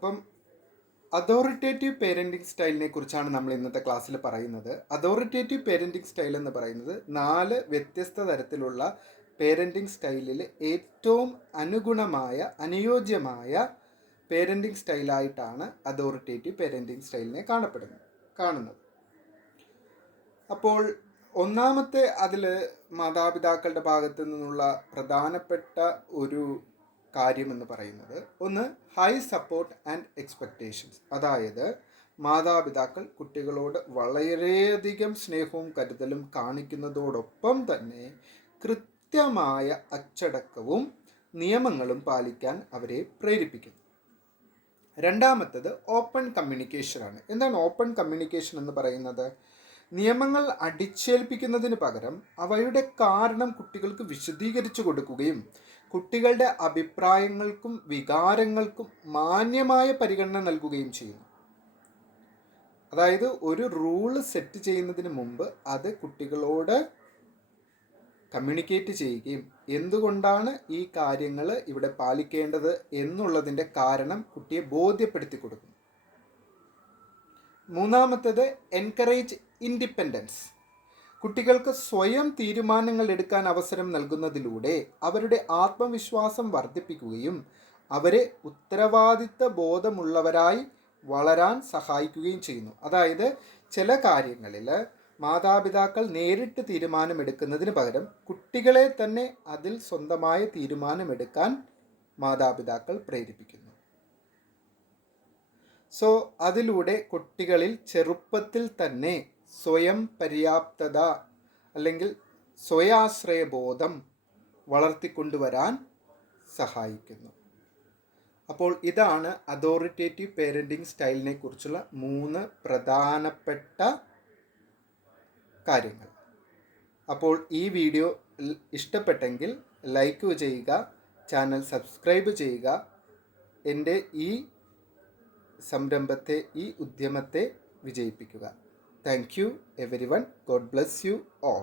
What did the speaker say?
അപ്പം authoritative parenting സ്റ്റൈലിനെ കുറിച്ചാണ് നമ്മൾ ഇന്നത്തെ ക്ലാസ്സിൽ പറയുന്നത്. അതോറിറ്റേറ്റീവ് പേരൻറ്റിംഗ് സ്റ്റൈൽ എന്ന് പറയുന്നത് 4 വ്യത്യസ്ത തരത്തിലുള്ള പേരൻറ്റിംഗ് സ്റ്റൈലിൽ ഏറ്റവും അനുയോജ്യമായ പേരൻറ്റിംഗ് സ്റ്റൈലായിട്ടാണ് അതോറിറ്റേറ്റീവ് പേരൻറ്റിംഗ് സ്റ്റൈലിനെ കാണുന്നത്. അപ്പോൾ ഒന്നാമത്തെ അതിൽ മാതാപിതാക്കളുടെ ഭാഗത്തു നിന്നുള്ള പ്രധാനപ്പെട്ട ഒരു കാര്യമെന്ന് പറയുന്നത് ഒന്ന് ഹൈ സപ്പോർട്ട് ആൻഡ് എക്സ്പെക്റ്റേഷൻസ്. അതായത് മാതാപിതാക്കൾ കുട്ടികളോട് വളരെയധികം സ്നേഹവും കരുതലും കാണിക്കുന്നതോടൊപ്പം തന്നെ കൃത്യമായ അച്ചടക്കവും നിയമങ്ങളും പാലിക്കാൻ അവരെ പ്രേരിപ്പിക്കുന്നു. രണ്ടാമത്തത് ഓപ്പൺ കമ്മ്യൂണിക്കേഷനാണ്. എന്താണ് ഓപ്പൺ കമ്മ്യൂണിക്കേഷൻ എന്ന് പറയുന്നത്? നിയമങ്ങൾ അടിച്ചേൽപ്പിക്കുന്നതിന് പകരം അവയുടെ കാരണം കുട്ടികൾക്ക് വിശദീകരിച്ചു കൊടുക്കുകയും കുട്ടികളുടെ അഭിപ്രായങ്ങൾക്കും വികാരങ്ങൾക്കും മാന്യമായ പരിഗണന നൽകുകയും ചെയ്യുന്നു. അതായത് ഒരു റൂള് സെറ്റ് ചെയ്യുന്നതിന് മുമ്പ് അത് കുട്ടികളോട് കമ്മ്യൂണിക്കേറ്റ് ചെയ്യുകയും എന്തുകൊണ്ടാണ് ഈ കാര്യങ്ങൾ ഇവിടെ പാലിക്കേണ്ടത് എന്നുള്ളതിൻ്റെ കാരണം കുട്ടിയെ ബോധ്യപ്പെടുത്തി കൊടുക്കുന്നു. മൂന്നാമത്തേത് എൻകറേജ് ഇൻഡിപെൻഡൻസ്. കുട്ടികൾക്ക് സ്വയം തീരുമാനങ്ങൾ എടുക്കാൻ അവസരം നൽകുന്നതിലൂടെ അവരുടെ ആത്മവിശ്വാസം വർദ്ധിപ്പിക്കുകയും അവരെ ഉത്തരവാദിത്ത ബോധമുള്ളവരായി വളരാൻ സഹായിക്കുകയും ചെയ്യുന്നു. അതായത് ചില കാര്യങ്ങളിൽ മാതാപിതാക്കൾ നേരിട്ട് തീരുമാനമെടുക്കുന്നതിന് പകരം കുട്ടികളെ തന്നെ അതിൽ സ്വന്തമായ തീരുമാനമെടുക്കാൻ മാതാപിതാക്കൾ പ്രേരിപ്പിക്കുന്നു. സോ അതിലൂടെ കുട്ടികളിൽ ചെറുപ്പത്തിൽ തന്നെ സ്വയം പര്യാപ്തത അല്ലെങ്കിൽ സ്വയാശ്രയബോധം വളർത്തിക്കൊണ്ടുവരാൻ സഹായിക്കുന്നു. അപ്പോൾ ഇതാണ് അതോറിറ്റേറ്റീവ് പേരൻറ്റിംഗ് സ്റ്റൈലിനെ കുറിച്ചുള്ള 3 പ്രധാനപ്പെട്ട കാര്യങ്ങൾ. അപ്പോൾ ഈ വീഡിയോ ഇഷ്ടപ്പെട്ടെങ്കിൽ ലൈക്ക് ചെയ്യുക, ചാനൽ സബ്സ്ക്രൈബ് ചെയ്യുക. എൻ്റെ ഈ സംരംഭത്തെ, ഈ ഉദ്യമത്തെ വിജയിപ്പിക്കുക. Thank you everyone. God bless you all.